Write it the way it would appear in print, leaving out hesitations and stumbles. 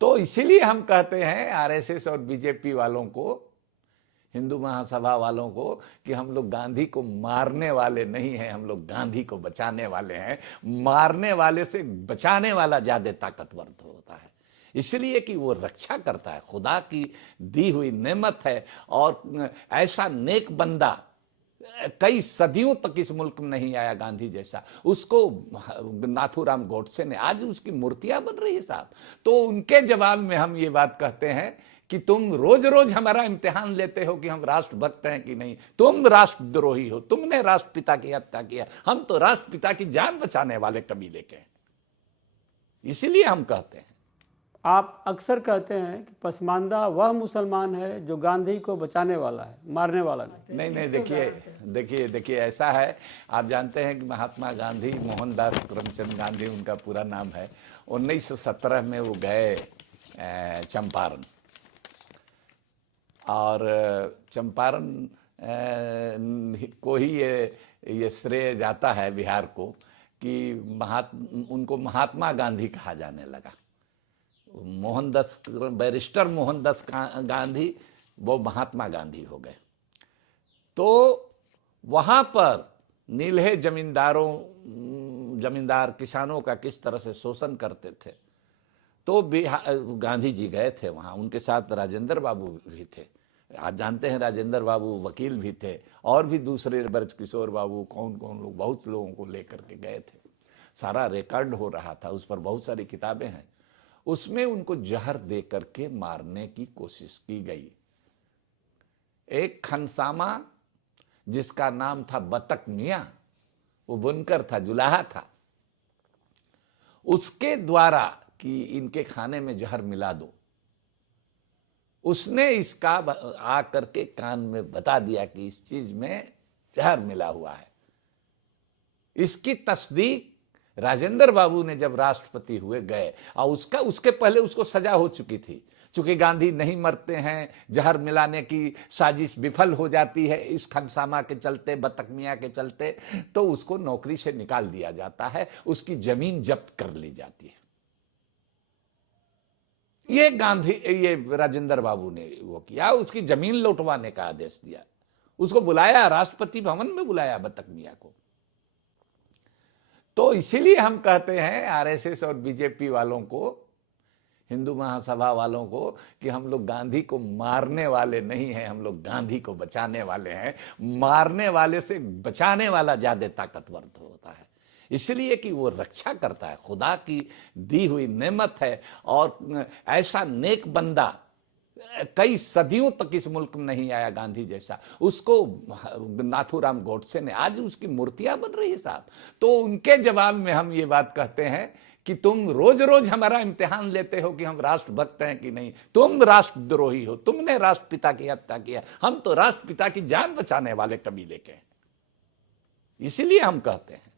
तो इसीलिए हम कहते हैं आरएसएस और बीजेपी वालों को, हिंदू महासभा वालों को, कि हम लोग गांधी को मारने वाले नहीं हैं, हम लोग गांधी को बचाने वाले हैं। मारने वाले से बचाने वाला ज्यादा ताकतवर होता है, इसलिए कि वो रक्षा करता है, खुदा की दी हुई नेमत है। और ऐसा नेक बंदा कई सदियों तक इस मुल्क में नहीं आया गांधी जैसा। उसको नाथूराम गोडसे ने, आज उसकी मूर्तियां बन रही है साहब। तो उनके जवाब में हम ये बात कहते हैं कि तुम रोज रोज हमारा इम्तिहान लेते हो कि हम राष्ट्रभक्त हैं कि नहीं। तुम राष्ट्रद्रोही हो, तुमने राष्ट्रपिता की हत्या किया। हम तो राष्ट्रपिता की जान बचाने वाले कबीले के हैं, इसीलिए हम कहते हैं। आप अक्सर कहते हैं कि पसमानदा वह मुसलमान है जो गांधी को बचाने वाला है, मारने वाला नहीं। नहीं, देखिए ऐसा है, आप जानते हैं कि महात्मा गांधी, मोहनदास करमचंद गांधी उनका पूरा नाम है। 1917 में वो गए चंपारण, और चंपारण को ही ये श्रेय जाता है बिहार को कि उनको महात्मा गांधी कहा जाने लगा। मोहनदास, बैरिस्टर मोहनदास गांधी वो महात्मा गांधी हो गए। तो वहां पर नीलहे जमींदार किसानों का किस तरह से शोषण करते थे, तो गांधी जी गए थे वहां, उनके साथ राजेंद्र बाबू भी थे। आप जानते हैं राजेंद्र बाबू वकील भी थे, और भी दूसरे ब्रज किशोर बाबू, कौन कौन लोग, बहुत लोगों को लेकर के गए थे। सारा रिकॉर्ड हो रहा था, उस पर बहुत सारी किताबें हैं। उसमें उनको जहर दे करके मारने की कोशिश की गई। एक खनसामा जिसका नाम था बतक मियां, वो बुनकर था, जुलाहा था, उसके द्वारा कि इनके खाने में जहर मिला दो, उसने इसका आ करके कान में बता दिया कि इस चीज में जहर मिला हुआ है। इसकी तस्दीक राजेंद्र बाबू ने जब राष्ट्रपति हुए गए, और उसके पहले उसको सजा हो चुकी थी। चूंकि गांधी नहीं मरते हैं, जहर मिलाने की साजिश विफल हो जाती है इस खनसामा के चलते, बतक मियां के चलते, तो उसको नौकरी से निकाल दिया जाता है, उसकी जमीन जब्त कर ली जाती है। ये राजेंद्र बाबू ने वो किया, उसकी जमीन लौटवाने का आदेश दिया। उसको बुलाया, राष्ट्रपति भवन में बुलाया बतक मियां को। तो इसीलिए हम कहते हैं आरएसएस और बीजेपी वालों को, हिंदू महासभा वालों को, कि हम लोग गांधी को मारने वाले नहीं हैं, हम लोग गांधी को बचाने वाले हैं। मारने वाले से बचाने वाला ज्यादा ताकतवर होता है, इसलिए कि वो रक्षा करता है, खुदा की दी हुई नेमत है। और ऐसा नेक बंदा कई सदियों तक इस मुल्क में नहीं आया गांधी जैसा। उसको नाथूराम गोडसे ने, आज उसकी मूर्तियां बन रही है साहब। तो उनके जवाब में हम ये बात कहते हैं कि तुम रोज रोज हमारा इम्तिहान लेते हो कि हम राष्ट्रभक्त हैं कि नहीं। तुम राष्ट्रद्रोही हो, तुमने राष्ट्रपिता की हत्या किया। हम तो राष्ट्रपिता की जान बचाने वाले कबीले के हैं, इसीलिए हम कहते हैं।